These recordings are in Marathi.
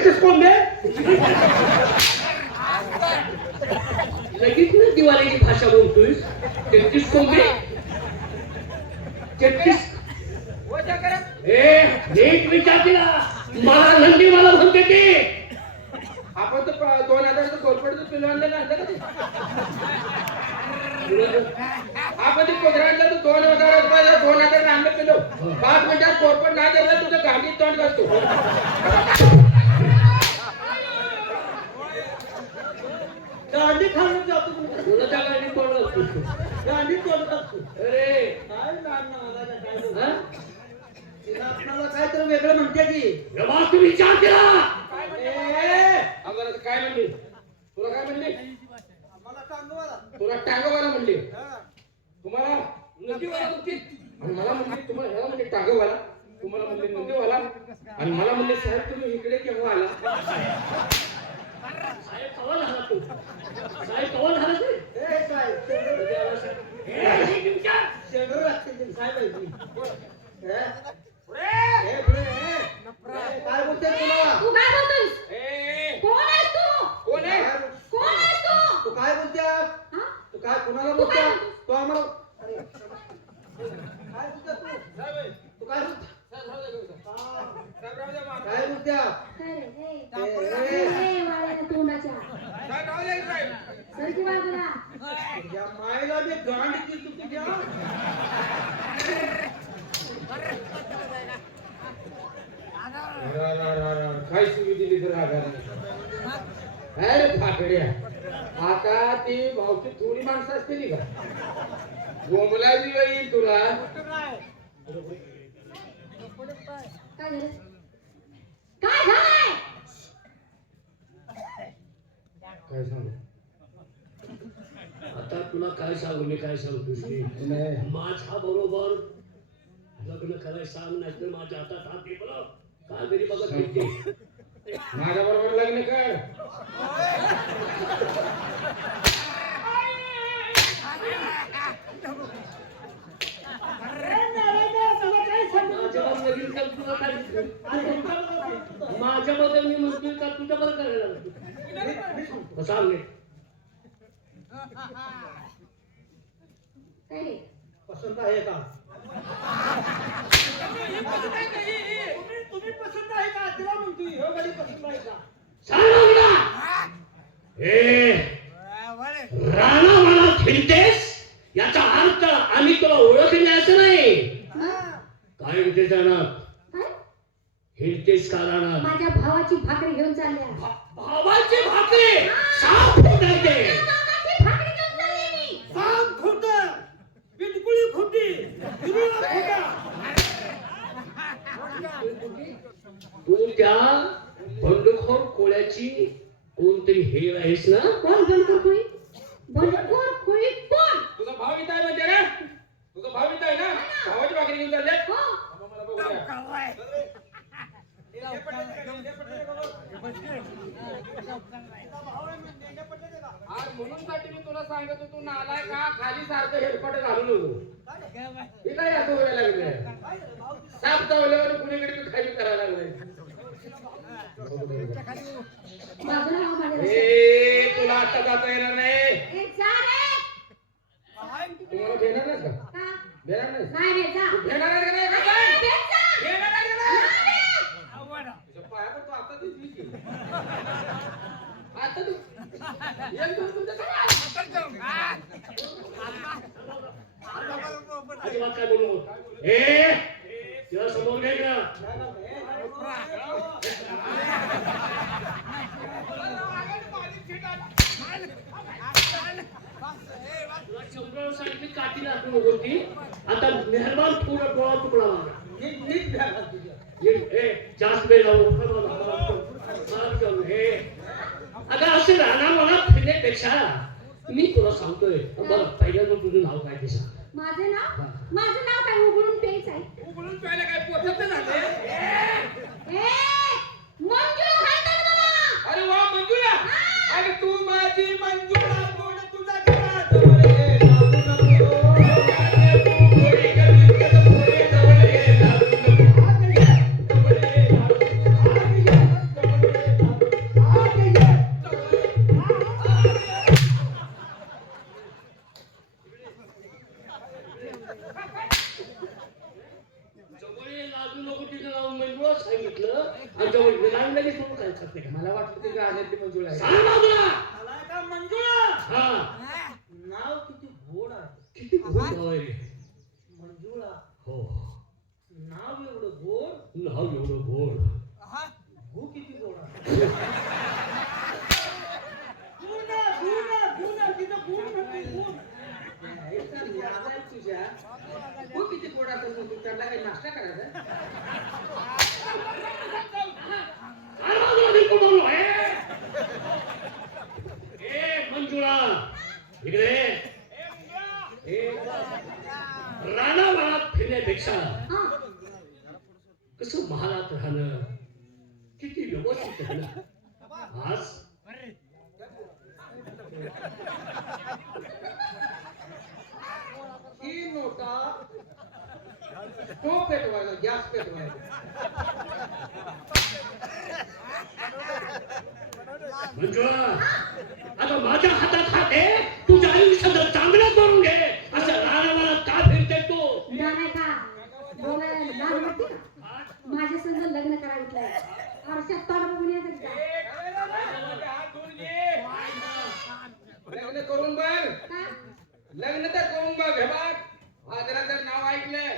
तेहतीस कोंबे लगेच ना दिवाळीची भाषा बोलतोय तेहतीस कोंबे तेहतीस एक विचार दिला मला नंदी मला म्हणते ते. आपण तर दोन हजार कोरपडचं पिलो आणलं ना का ते? आपण ते कुत्रा आणलं तर दोन हजार रुपयाला दोन हजार आणलं पिलो पाच मिनिटात कोरपड नाही दिलं तुझं गाडी तोंड करतो गांडी खालून जातो तुमचं. कोणाच्या गाडी कोण असतो गांडी तोडतात तू. अरे काय लहान काय? हा? तिला आपल्याला काहीतरी वेगळं म्हणते तू विचार तिला ए, आम्हाला काय म्हणली तुला काय म्हणली. तुला टांगवाला म्हणली हा. तुम्हाला नदीवाला म्हणते आणि मला म्हणली तुम्हाला ह्याला म्हणले टांगवाला तुम्हाला म्हणले नदीवाला आणि मला म्हणले साहेब तुम्ही इकडे केव्हा आला साहेब कवा झाला तू साहेब कवा झाला तू ए, काय? शेंडूर- ए, नीट विचार शेंडूर असते ते, काय माहिती? ए? ए, पुढे, ए. ए, काय बोलते तुला तू काय बोलतोस ए, कोण आहेस तू कोण आहे काय- कोण आहेस तू तू काय बोलते हा? तू काय कुणाला तू काय बोलते बोलतोस? तू आम्हाला अरे, काय बोलते तू तू काय बोलते काय बोलत्या काय रे? हे. ए, ए, हे, वाड्याच्या तोंडाच्या. सरकी. तुझ्या मायला गांड की तू तुझ्या. काय दिली तर फाकड्या आता ती भावची थोडी माणसं असतील का गोमलाची वेळ येईल तुला काय झालं? काय झालंय? काय सांगू आता तुला काय सांगू मी काय नाही. माझ्या बरोबर लग्न करायला सांग नाही तर माझ्या हातात हात दे बरं काय तरी बघत फिरते. माझ्या बरोबर लग्न कर. माझ्या बरोबर लगीन कर, तुला काय माझ्या बद्दल मी म्हणतोय का तुझ्या बरं करायला लागतो सांग? पसंत आहे का? तुम्ही तुम्ही पसंत आहे का? तिला म्हणतोय ह्यो गाडी पसंत आहे का? सांग ना मला. ए राणा मला फिरतेस? याचा अर्थ आम्ही तुला ओळखले असं नाही. काय म्हणते जाणार? हिरतेस का राहणार माझ्या भावाची भाकरी घेऊन चालल्या. भावाचे भाकरे? साफ भावाची भाकरी घेऊन चालली मी. सांग खोट पिटकुळी खोटी दुरुळा खोटा तू त्या बंडखोर कोळ्याची कोणतरी हेर आहेस ना? कोण बंडखोर खोळी? बंडखोर खोळी कोण? तुझा भाव इथं आहे म्हणजे ना तुझा भाव इथं आहे ना? भावाची भाकरी घेऊन चालले. हो. मला बघू द्या. आज म्हणून साठी मी तुला सांगत होतो नालाय का खाली सारखं हेरपट घालू नको हे काय असं व्हायला लागलं साप चावल्यावर कुणीकडे तू खाली करायला हो ए तुला आता जाता येणार नाही ए, जा रे. तुम्हाला घेणार नाही का? घेणार नाही नाही रे, जा. घेणार आहे का नाही? अरे, भेट जा. घेणार आहे का नाही? तुझ्या पायावर तू आता दिसली की. आता तू एक. अजिबात काय बोलू समोर का सांगितली काठी लागू नको ती आता मेहरबान थोडा डोळा तुकडा ए जास्त वेळ लावू नको मला. मला जाऊ हे अगं असं राहणार मला फिरण्यापेक्षा मी तुला सांगतोय बरं पहिल्यांदा तुझं नाव काय ते सांग. माझं नाव? माझं राहण्याची मंजुळा आहे. सांग बाजूला नाव किती गोड आहे. मंजुळा. हो. नाव एवढं गोड. नाव एवढं गोड. भू किती गोड आहे. तिथं गुण म्हणते गुण. तुझ्या. भू किती गोड असं त्याला काही नाश्ता करायचा? इकडे. रानावरात फिरण्यापेक्षा कस महालात राहणं? किती व्यवस्थित राहणं आज? ही नोटा तो पेटवायला गॅस पेटवायला म्हणजे आता माझ्या हातात लग्न तर कुंभ विभाग वादराचं नाव ऐकलंय.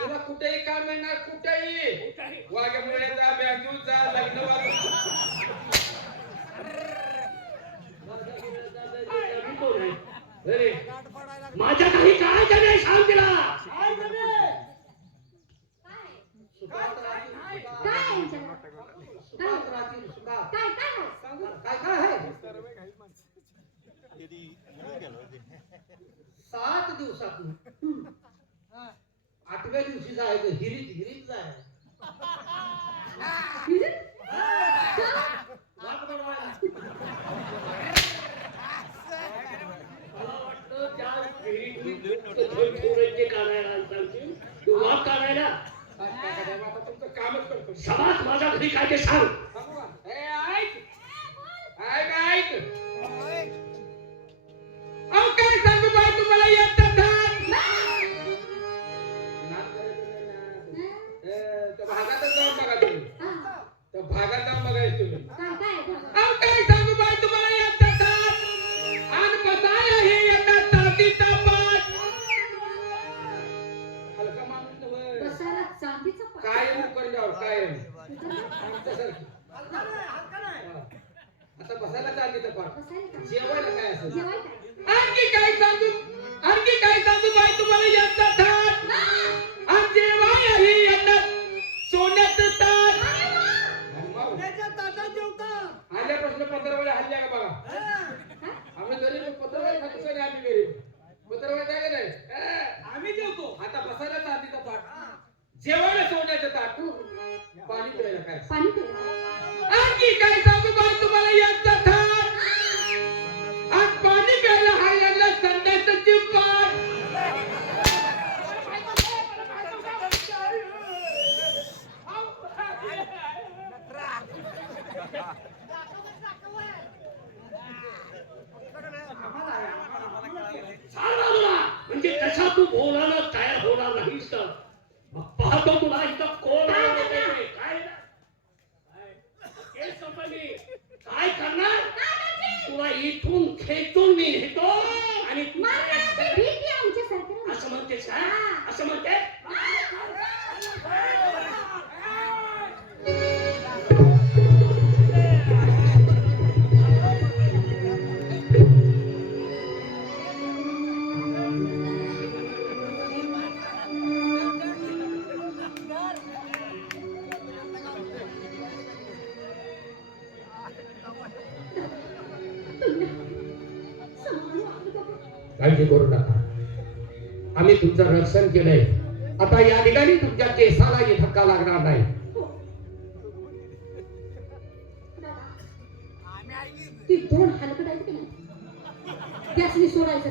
तुला कुठेही काम येणार कुठेही. वाघमुळ्याचा बँजूचा लग्न माझ्या काही काय काय काय? काय? काय? काय? काय काय सात दिवसात आठव्या दिवशी जायचं हिरीत हिरीत जाय मला वाटतं त्या तुमचं कामच करतो समाज माझा घरी काय ते सांग. mean, काळजी करू नका आम्ही तुमचं रक्षण केलंय आता या ठिकाणी तुमच्या केसालाही धक्का लागणार नाही ती नाही सोडायचं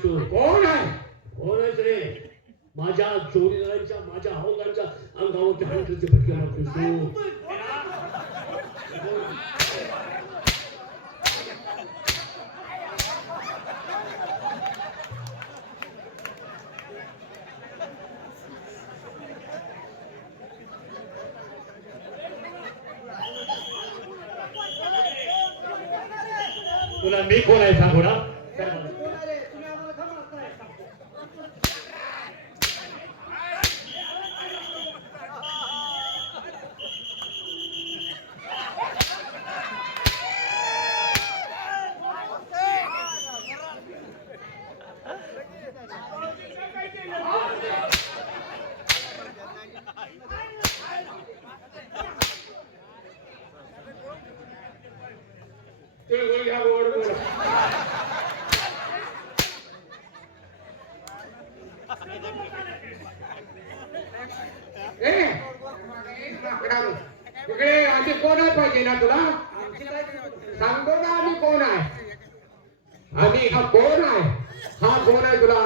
आहेस तू. कोण आहे? कोण आहेस रे माझ्या जोडीदारांच्या माझ्या हौदांच्या अंगावरती हंटरचे फटके मारतोस तू. तुला मी कोण आहे सांगू ना चल मला. कोण आहे रे? तुम्ही आम्हाला का मारताय? तिळगुळ घ्या गोड बोला ए माकडानो. इकडे आम्ही कोण आहे पाहिजे ना तुला? सांगतो ना आम्ही कोण आहे. आम्ही हा कोण आहे? हा कोण आहे तुला?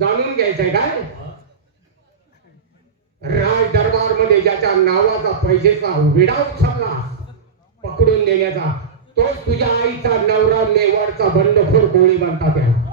जाणून घ्यायचंय काय? राज दरबारमध्ये ज्याच्या नावाचा पैसेचा विडा उचलला पकडून देण्याचा तोच तुझ्या आईचा नवरा नेवाडचा बंडखोर कोळी म्हणतात त्याला.